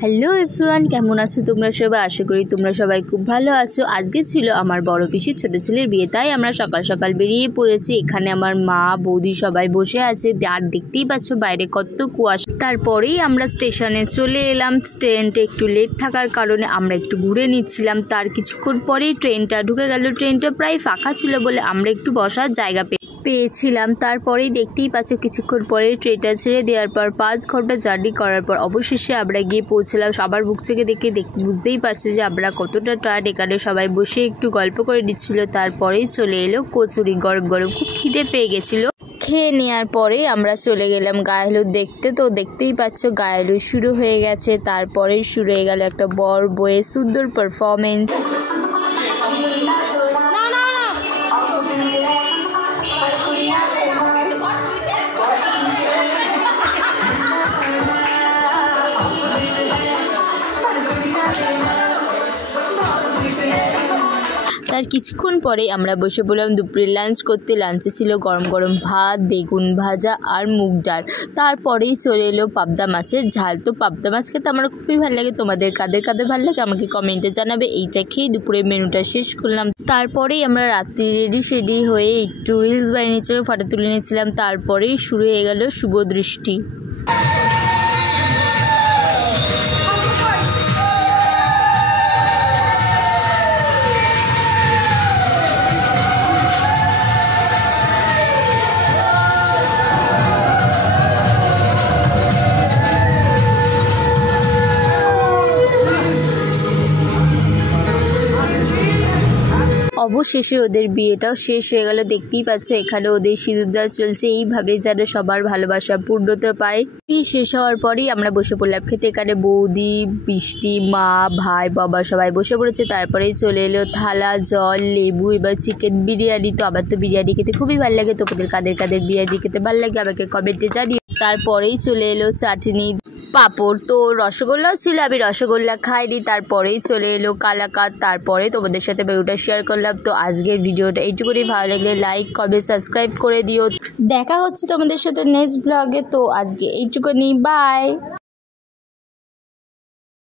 Hello everyone, কেমন আছো তোমরা সবাই? আশা করি তোমরা সবাই খুব ভালো আছো। আজকে ছিল আমার বড় পিসির ছোটো ছেলের বিয়ে, তাই আমরা সকাল সকাল বেরিয়ে পড়েছি। এখানে আমার মা বৌদি সবাই বসে আছে, আর দেখতেই পাচ্ছ বাইরে কত কুয়াশা। তারপরেই আমরা স্টেশনে চলে এলাম। ট্রেনটা একটু লেট থাকার কারণে আমরা একটু ঘুরে নিচ্ছিলাম। তার কিছুক্ষণ পরেই ট্রেনটা ঢুকে গেল। ট্রেনটা প্রায় ফাঁকা ছিল বলে আমরা একটু বসার জায়গা পেয়েছিলাম। তারপরেই দেখতেই পাচ্ছ কিছুক্ষণ পরে ট্রেনটা ছেড়ে দেওয়ার পর 5 ঘন্টা জার্নি করার পর অবশেষে আমরা গিয়ে পৌঁছলাম। সবার বুক থেকে দেখে বুঝতেই পারছো যে আমরা কতটা টায়ার্ড। এখানে সবাই বসে একটু গল্প করে নিচ্ছিল। তারপরেই চলে এলো কচুরি, গরম গরম, খুব খিদে পেয়ে গেছিলো। খেয়ে নেওয়ার পরে আমরা চলে গেলাম গায়ে হলুদ দেখতে। তো দেখতেই পাচ্ছ গায়ে হলুদ শুরু হয়ে গেছে। তারপরেই শুরু হয়ে গেল একটা বড় বইয়ের সুন্দর পারফরমেন্স। তার কিছুক্ষণ পরে আমরা বসে পড়লাম দুপুরে লাঞ্চ করতে। লাঞ্চে ছিল গরম গরম ভাত, বেগুন ভাজা আর মুগ ডাল। তারপরেই চলে এলো পাবদা মাছের ঝাল। তো পাবদা মাছ খেতে আমার খুবই ভালো লাগে। তোমাদের কাদের কাদের ভালো লাগে আমাকে কমেন্টে জানাবে। এইটা খেয়ে দুপুরের মেনুটা শেষ করলাম। তারপরেই আমরা রাত্রি রেডি হয়ে একটু রিলস বানিয়ে নিয়েছিলাম, ফটো তুলে নিয়েছিলাম। তারপরেই শুরু হয়ে গেল শুভ দৃষ্টি। অবশেষে ওদের বিয়েটাও শেষ হয়ে গেল। দেখতেই পাচ্ছ এখানে ওদের সিঁদুরদান চলছে। এইভাবে যেন সবার ভালোবাসা পূর্ণতা পায়। বিয়ে শেষ হওয়ার পরেই আমরা বসে পড়লাম খেতে। এখানে বৌদি, বৃষ্টি, মা, ভাই, বাবা সবাই বসে পড়েছে। তারপরেই চলে এলো থালা, জল, লেবু, এবার চিকেন বিরিয়ানি। তো আমার তো বিরিয়ানি খেতে খুবই ভালো লাগে। তোমাদের কাদের কাদের বিরিয়ানি খেতে ভালো লাগে আমাকে কমেন্টে জানিও। তারপরেই চলে এলো চাটনি, পাঁপড়। তো রসগোল্লাও ছিল, আমি রসগোল্লা খাইনি। তারপরেই চলে এলো কালাকাঁদ। তারপরে তোমাদের সাথে ভিডিওটা শেয়ার করলাম। তো আজকের ভিডিওটা এইটুকুনি। ভালো লাগলে লাইক, কমেন্ট, সাবস্ক্রাইব করে দিও। দেখা হচ্ছে তোমাদের সাথে নেক্সট ব্লগে। তো আজকে এইটুকুনি, বাই।